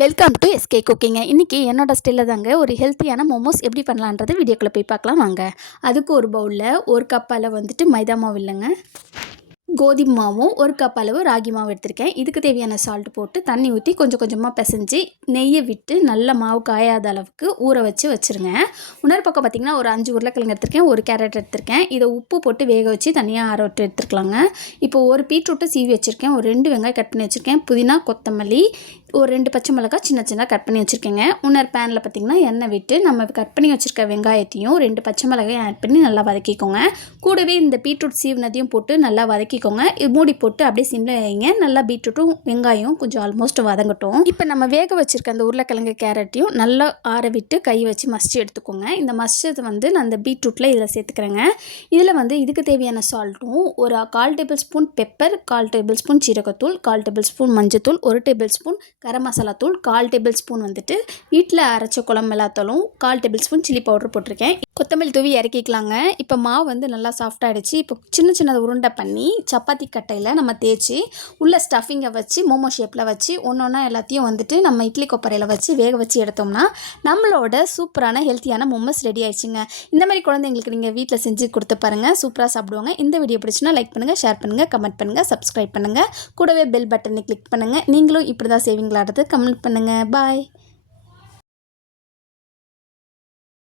Welcome to SK குக்கிங்க. இன்றைக்கி என்னோட ஸ்டைலில் தாங்க ஒரு ஹெல்த்தியான மோமோஸ் எப்படி பண்ணலான்றது வீடியோக்குள்ளே போய் பார்க்கலாம் வாங்க. அதுக்கு ஒரு பவுலில் ஒரு கப் அளவு மைதா மாவு இல்லைங்க, கோதுமை மாவும் ஒரு கப் அளவு ராகி மாவு எடுத்திருக்கேன். இதுக்கு தேவையான சால்ட் போட்டு தண்ணி ஊற்றி கொஞ்சம் கொஞ்சமாக பிசைஞ்சு நெய்யை விட்டு நல்ல மாவு காயாத அளவுக்கு ஊற வச்சுருங்க. இன்னொரு பக்கம் பார்த்திங்கன்னா ஒரு 5 உருளைக்கிழங்கு எடுத்திருக்கேன், ஒரு கேரட் எடுத்திருக்கேன். இதை உப்பு போட்டு வேக வச்சு தனியாக ஆற விட்டு எடுத்துருக்கலாங்க. இப்போ ஒரு பீட்ரூட்டை சீவி வச்சுருக்கேன், ஒரு 2 வெங்காயம் கட் பண்ணி வச்சுருக்கேன், புதினா கொத்தமல்லி, ஒரு 2 பச்சை மிளகாய் சின்ன கட் பண்ணி வச்சுருக்கேங்க. இன்னொரு பேனில் பார்த்திங்கன்னா எண்ணெய் விட்டு நம்ம கட் பண்ணி வச்சுருக்க வெங்காயத்தையும் 2 பச்சை மிளகாயும் ஆட் பண்ணி நல்லா வதக்கிக்கோங்க. கூடவே இந்த பீட்ரூட் சீவினதையும் போட்டு நல்லா வதக்கிக்கோங்க. இது மூடி போட்டு அப்படியே சிம்மில் வைங்க. நல்லா பீட்ரூட்டும் வெங்காயம் கொஞ்சம் ஆல்மோஸ்ட் வதங்கட்டும். இப்போ நம்ம வேக வச்சுருக்க அந்த உருளைக்கிழங்கு கேரட்டையும் நல்லா ஆற விட்டு கை வச்சு மசிச்சு எடுத்துக்கோங்க. இந்த மசிச்சது நான் அந்த பீட்ரூட்டில் இதில் சேர்த்துக்கிறேங்க. இதில் இதுக்கு தேவையான சால்ட்டும், ஒரு 1/4 table spoon pepper, 1/4 table spoon சீரகத்தூள், 1/4 டேபிள் ஸ்பூன் மஞ்சத்தூள், 1 டேபிள் ஸ்பூன் கரம் மசாலா தூள், 1/4 டேபிள் ஸ்பூன் வீட்டில் அரைச்ச குழம்பு மிளகாத்தூளும், 1/4 டேபிள் ஸ்பூன் சில்லி பவுடர் போட்டிருக்கேன். கொத்தமல்லி தூவி இறக்கிக்கலாங்க. இப்போ மாவு நல்லா சாஃப்டாகிடுச்சு. இப்போ சின்ன உருண்டை பண்ணி சப்பாத்தி கட்டையில் நம்ம தேய்ச்சி உள்ள ஸ்டஃபிங்கை வச்சு மோமோ ஷேப்பில் வச்சு ஒன்றா எல்லாத்தையும் நம்ம இட்லி கொப்பரையில் வச்சு வேக வச்சு எடுத்தோம்னா நம்மளோட சூப்பரான ஹெல்த்தியான மோமோஸ் ரெடி ஆயிடுச்சுங்க. இந்த மாதிரி குழந்தைங்களுக்கு நீங்கள் வீட்டில் செஞ்சு கொடுத்து பாருங்கள், சூப்பராக சாப்பிடுவாங்க. இந்த வீடியோ பிடிச்சுன்னா லைக் பண்ணுங்கள், ஷேர் பண்ணுங்கள், கமெண்ட் பண்ணுங்கள், சப்ஸ்கிரைப் பண்ணுங்கள். கூடவே பெல் பட்டனை கிளிக் பண்ணுங்கள். நீங்களும் இப்படி தான் செய்வீங்களாடுறது கமெண்ட் பண்ணுங்கள். பாய்.